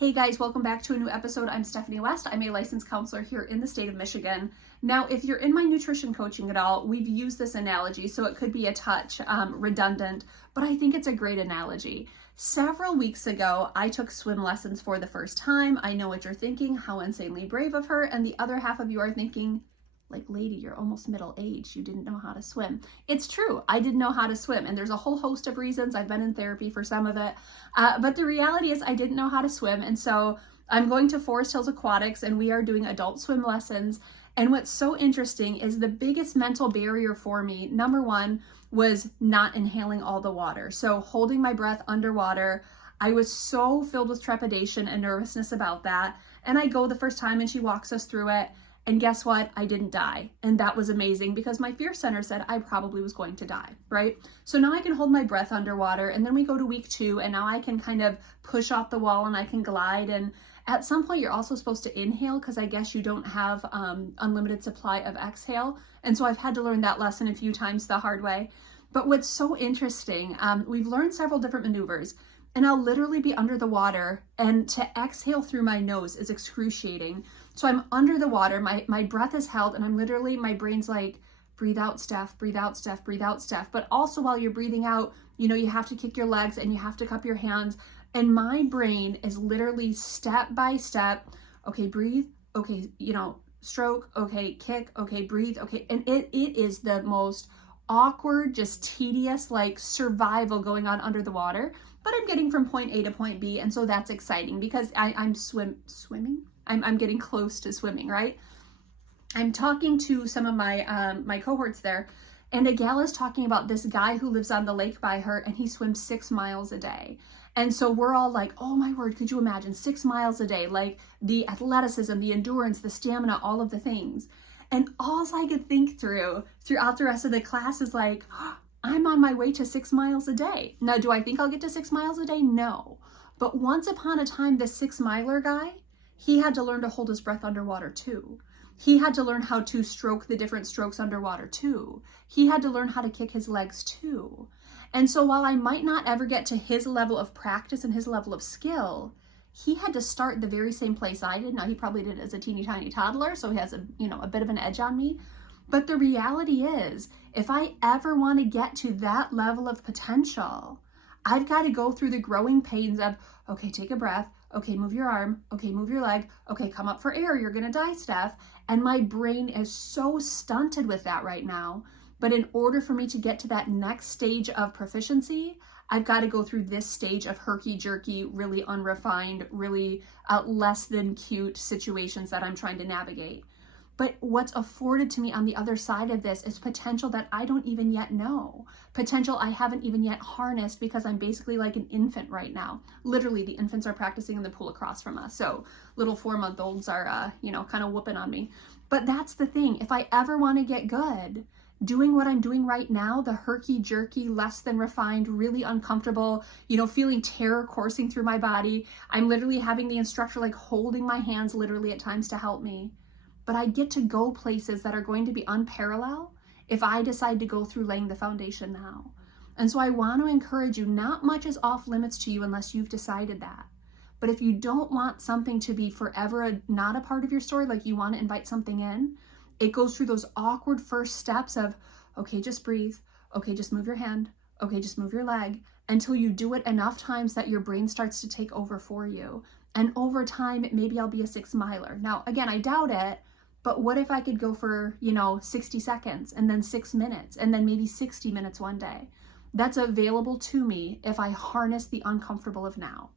Hey guys, welcome back to a new episode. I'm Stephanie West. I'm a licensed counselor here in the state of Michigan. Now, if you're in my nutrition coaching at all, we've used this analogy, so it could be a touch redundant, but I think it's a great analogy. Several weeks ago, I took swim lessons for the first time. I know what you're thinking, how insanely brave of her, and the other half of you are thinking, like, lady, you're almost middle-aged. You didn't know how to swim. It's true. I didn't know how to swim, and there's a whole host of reasons. I've been in therapy for some of it, but the reality is I didn't know how to swim, and so I'm going to Forest Hills Aquatics, and we are doing adult swim lessons. And what's so interesting is the biggest mental barrier for me, number one, was not inhaling all the water. So holding my breath underwater, I was so filled with trepidation and nervousness about that. And I go the first time and she walks us through it. And guess what? I didn't die. And that was amazing because my fear center said I probably was going to die, right? So now I can hold my breath underwater, and then we go to week 2, and now I can kind of push off the wall and I can glide. And at some point you're also supposed to inhale because I guess you don't have unlimited supply of exhale. And so I've had to learn that lesson a few times the hard way. But what's so interesting, we've learned several different maneuvers. And I'll literally be under the water, and to exhale through my nose is excruciating. So I'm under the water, my breath is held, and I'm literally, my brain's like, breathe out, Steph, breathe out, Steph, breathe out, Steph. But also while you're breathing out, you have to kick your legs and you have to cup your hands. And my brain is literally step by step, okay, breathe, okay, stroke, okay, kick, okay, breathe, okay. And it is the most awkward, just tedious, like survival going on under the water. But I'm getting from point A to point B, and so that's exciting because I'm swimming. I'm getting close to swimming, right? I'm talking to some of my my cohorts there, and a gal is talking about this guy who lives on the lake by her, and he swims 6 miles a day. And so we're all like, oh my word, could you imagine 6 miles a day? Like the athleticism, the endurance, the stamina, all of the things. And all I could think throughout the rest of the class is like, I'm on my way to 6 miles a day. Now, do I think I'll get to 6 miles a day? No. But once upon a time, this 6-miler guy, he had to learn to hold his breath underwater too. He had to learn how to stroke the different strokes underwater too. He had to learn how to kick his legs too. And so while I might not ever get to his level of practice and his level of skill, he had to start the very same place I did. Now, he probably did it as a teeny tiny toddler, so he has a bit of an edge on me. But the reality is, if I ever want to get to that level of potential, I've got to go through the growing pains of, okay, take a breath. Okay, move your arm. Okay, move your leg. Okay, come up for air. You're going to die, Steph. And my brain is so stunted with that right now. But in order for me to get to that next stage of proficiency, I've got to go through this stage of herky-jerky, really unrefined, really less than cute situations that I'm trying to navigate. But what's afforded to me on the other side of this is potential that I don't even yet know. Potential I haven't even yet harnessed because I'm basically like an infant right now. Literally, the infants are practicing in the pool across from us. So little 4-month-olds are, kind of whooping on me. But that's the thing. If I ever want to get good, doing what I'm doing right now, the herky-jerky, less than refined, really uncomfortable, feeling terror coursing through my body. I'm literally having the instructor like holding my hands literally at times to help me. But I get to go places that are going to be unparalleled if I decide to go through laying the foundation now. And so I want to encourage you, not much is off limits to you unless you've decided that. But if you don't want something to be forever not a part of your story, like you want to invite something in, it goes through those awkward first steps of, okay, just breathe. Okay, just move your hand. Okay, just move your leg, until you do it enough times that your brain starts to take over for you. And over time, maybe I'll be a 6-miler. Now, again, I doubt it. But what if I could go for, 60 seconds and then 6 minutes and then maybe 60 minutes one day? That's available to me if I harness the uncomfortable of now.